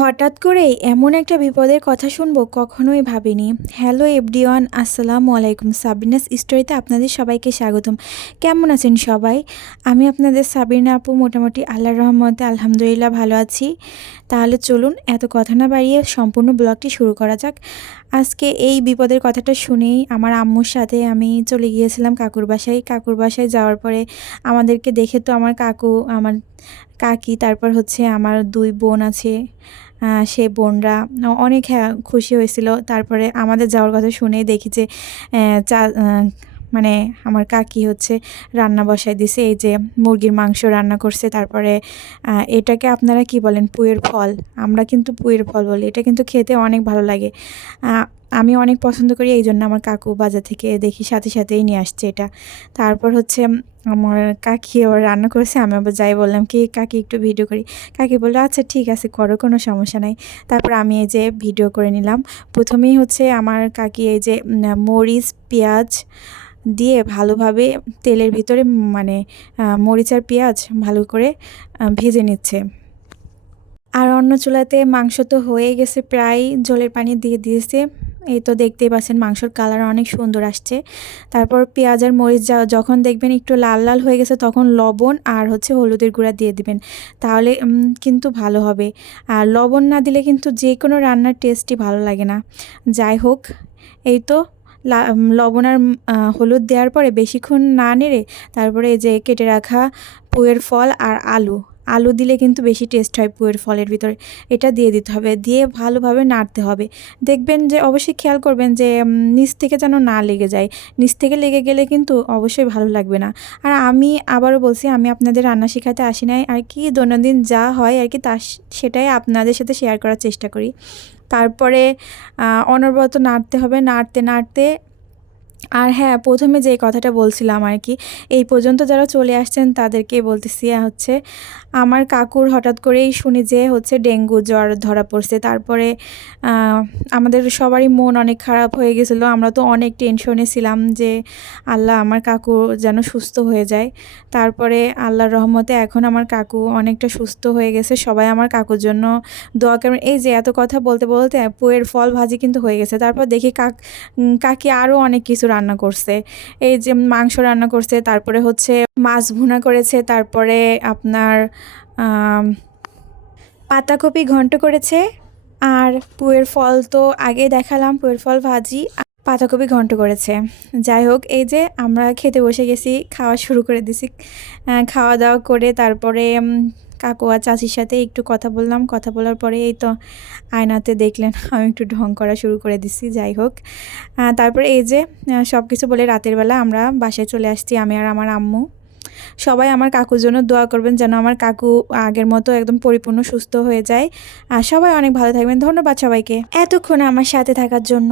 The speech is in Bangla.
হঠাৎ করেই এমন একটা বিপদের কথা শুনব কখনোই ভাবিনি। হ্যালো এভরিওয়ান আসসালামু আলাইকুম। সাবিনাস স্টোরিতে আপনাদের সবাইকে স্বাগতম। কেমন আছেন সবাই? আমি আপনাদের সাবিনা আপু, মোটামুটি আল্লাহর রহমতে আলহামদুলিল্লাহ ভালো আছি। তাহলে চলুন এত কথা না বাড়িয়ে সম্পূর্ণ ব্লগটি শুরু করা যাক। আজকে এই বিপদের কথাটা শুনেই আমার আম্মুর সাথে আমি চলে গিয়েছিলাম কাকুর বাসায়। কাকুর বাসায় যাওয়ার পরে আমাদেরকে দেখে তো আমার কাকু, আমার কাকি, তারপর হচ্ছে আমার দুই বোন আছে। সে বোনরা অনেক হ্যাঁ, খুশি হয়েছিল। তারপরে আমাদের যাওয়ার কথা শুনেই দেখি যে চা মানে আমার কাকি হচ্ছে রান্না বসাই দিছে, এই যে মুরগির মাংস রান্না করছে, তারপরে এটাকে আপনারা কি বলেন পুয়ের ফল? আমরা কিন্তু পুয়ের ফল বলি, এটা কিন্তু খেতে অনেক ভালো লাগে। আমি অনেক পছন্দ করি, এই জন্য আমার কাকু বাজার থেকে দেখি সাথে সাথেই নিয়ে আসছে এটা। তারপর হচ্ছে আমার কাকি আবার রান্না করেছে, আমি আবার যাই বললাম, কি কাকি, একটু ভিডিও করি। কাকি বলল আচ্ছা ঠিক আছে, করো, কোনো সমস্যা নাই। তারপর আমি এই যে ভিডিও করে নিলাম। প্রথমেই হচ্ছে আমার কাকি এই যে মরিচ, পেঁয়াজ দিয়ে ভালোভাবে তেলের ভিতরে মানে মরিচ আর পেঁয়াজ ভালো করে ভেজে নিচ্ছে। আর অন্য চুলাতে মাংস তো হয়ে গেছে প্রায়, জলের পানি দিয়ে দিয়েছে। এই তো দেখতেই পাচ্ছেন মাংসর কালার অনেক সুন্দর আসছে। তারপর পেঁয়াজ আর মরিচ যখন দেখবেন একটু লাল লাল হয়ে গেছে তখন লবণ আর হচ্ছে হলুদের গুঁড়া দিয়ে দিবেন। তাহলে কিন্তু ভালো হবে। আর লবণ না দিলে কিন্তু যে কোনো রান্নার টেস্টই ভালো লাগে না। যাই হোক, এই তো লবণ আর হলুদ দেওয়ার পরে বেশিক্ষণ না নেড়ে তারপরে এই যে কেটে রাখা পুয়ের ফল আর আলু আলু দিলে কিন্তু বেশি টেস্ট হয় পুয়ের ফলের ভিতরে। এটা দিয়ে দিতে হবে, দিয়ে ভালোভাবে নাড়তে হবে। দেখবেন যে অবশ্যই খেয়াল করবেন যে নিচ থেকে যেন না লেগে যায়। নিচ থেকে লেগে গেলে কিন্তু অবশ্যই ভালো লাগবে না। আর আমি আবারও বলছি, আমি আপনাদের রান্না শেখাতে আসি নাই। আর কি দৈনন্দিন যা হয় আর কি তা সেটাই আপনাদের সাথে শেয়ার করার চেষ্টা করি। তারপরে অনবরত নাড়তে হবে। নাড়তে নাড়তে আর হ্যাঁ প্রথমে যে কথাটা বলছিলাম আর কি, এই পর্যন্ত যারা চলে আসছেন তাদেরকে বলতেছি হচ্ছে, আমার কাকুর হঠাৎ করেই শুনি যে হচ্ছে ডেঙ্গু জ্বর ধরা পড়ছে। তারপরে আমাদের সবারই মন অনেক খারাপ হয়ে গেছিল। আমরা তো অনেক টেনশনে ছিলাম যে আল্লাহ আমার কাকু যেন সুস্থ হয়ে যায়। তারপরে আল্লাহর রহমতে এখন আমার কাকু অনেকটা সুস্থ হয়ে গেছে। সবাই আমার কাকুর জন্য দোয়া করেন। এই যে এত কথা বলতে বলতে পুয়ের ফল ভাজি কিন্তু হয়ে গেছে। তারপর দেখি কাক কাকি আরও অনেক কিছু রান্না করছে। এই যে মাংস রান্না করছে, তারপরে হচ্ছে মাছ ভুনা করেছে, তারপরে আপনার পাতাকপি ঘন্ট করেছে, আর পুয়ের ফল তো আগে দেখালাম, পুয়ের ফল, ভাজি পাতাকপি ঘন্ট করেছে। যাই হোক, এই যে আমরা খেতে বসে গেছি, খাওয়া শুরু করে দিছি খাওয়া দাওয়া করে তারপরে কাকু আর চাচির সাথে একটু কথা বললাম। কথা বলার পরে এই তো আয়নাতে দেখলেন, আমি একটু ঢং করা শুরু করে দিছি, যাই হোক। তারপরে এই যে সব কিছু বলে রাতের বেলা আমরা বাসায় চলে আসছি, আমি আর আমার আম্মু। সবাই আমার কাকুর জন্য দোয়া করবেন যেন আমার কাকু আগের মতো একদম পরিপূর্ণ, সুস্থ হয়ে যায়। আর সবাই অনেক ভালো থাকবেন। ধন্যবাদ সবাইকে। এতক্ষণ আমার সাথে থাকার জন্য।